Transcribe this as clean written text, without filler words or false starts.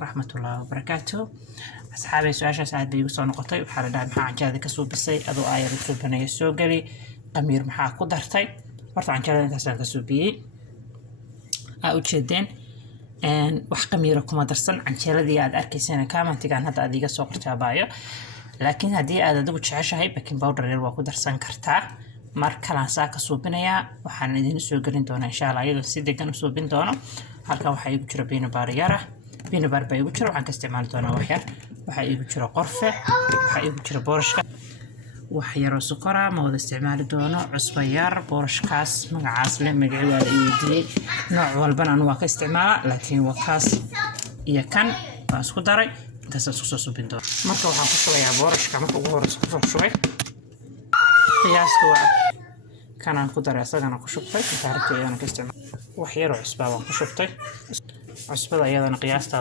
waraxmatullaahi wabarakaatuh. asxaabay su'aashaas aad bay igu soo noqotay. waxaa la dhahay maxaa canjeerada ka soo bisay adoo aayad soo banaya soo gali qamiir maxaa ku dartay. horta canjeerada intaasaan ka soo biyey aa u jeedeen wax qamiira kuma darsan. canjeeradii aad arkayseen commentigan hadda adiga soo qortaabaayo, laakiin haddii aad adigu jeceshahay baking powder yar waa ku darsan kartaa. mar kalaan saa ka suubinayaa waxaan idin soo gelin doonaa insha Allah iyadoo si degan u suubin doono. halka waxaa igu jira peanut butter yar ah, peanut butter baa igu jira, waxaan ka isticmaali doonaa wax yar. waxaa igu jira qorfe, waxaa igu jira boorashka, wax yar oo sokor ah ma wada isticmaali doono. cusbo yar, boorashkaas magacaas leh magacii waa la weydiiyey, nooc walbana anu waa ka isticmaalaa, laakiin waa kaas iyo kan waan isku daray. intaas isku soo suubin doona. marka waxaan ku shubayaa boorashka marka ugu horeysa ku soo shubay qiyaasta waa kanaan ku daray asagana ku shubtay. inta harka ayaan ka isticmaalay wax yar oo cusbo waan ku shubtay. cusbada iyadana qiyaasta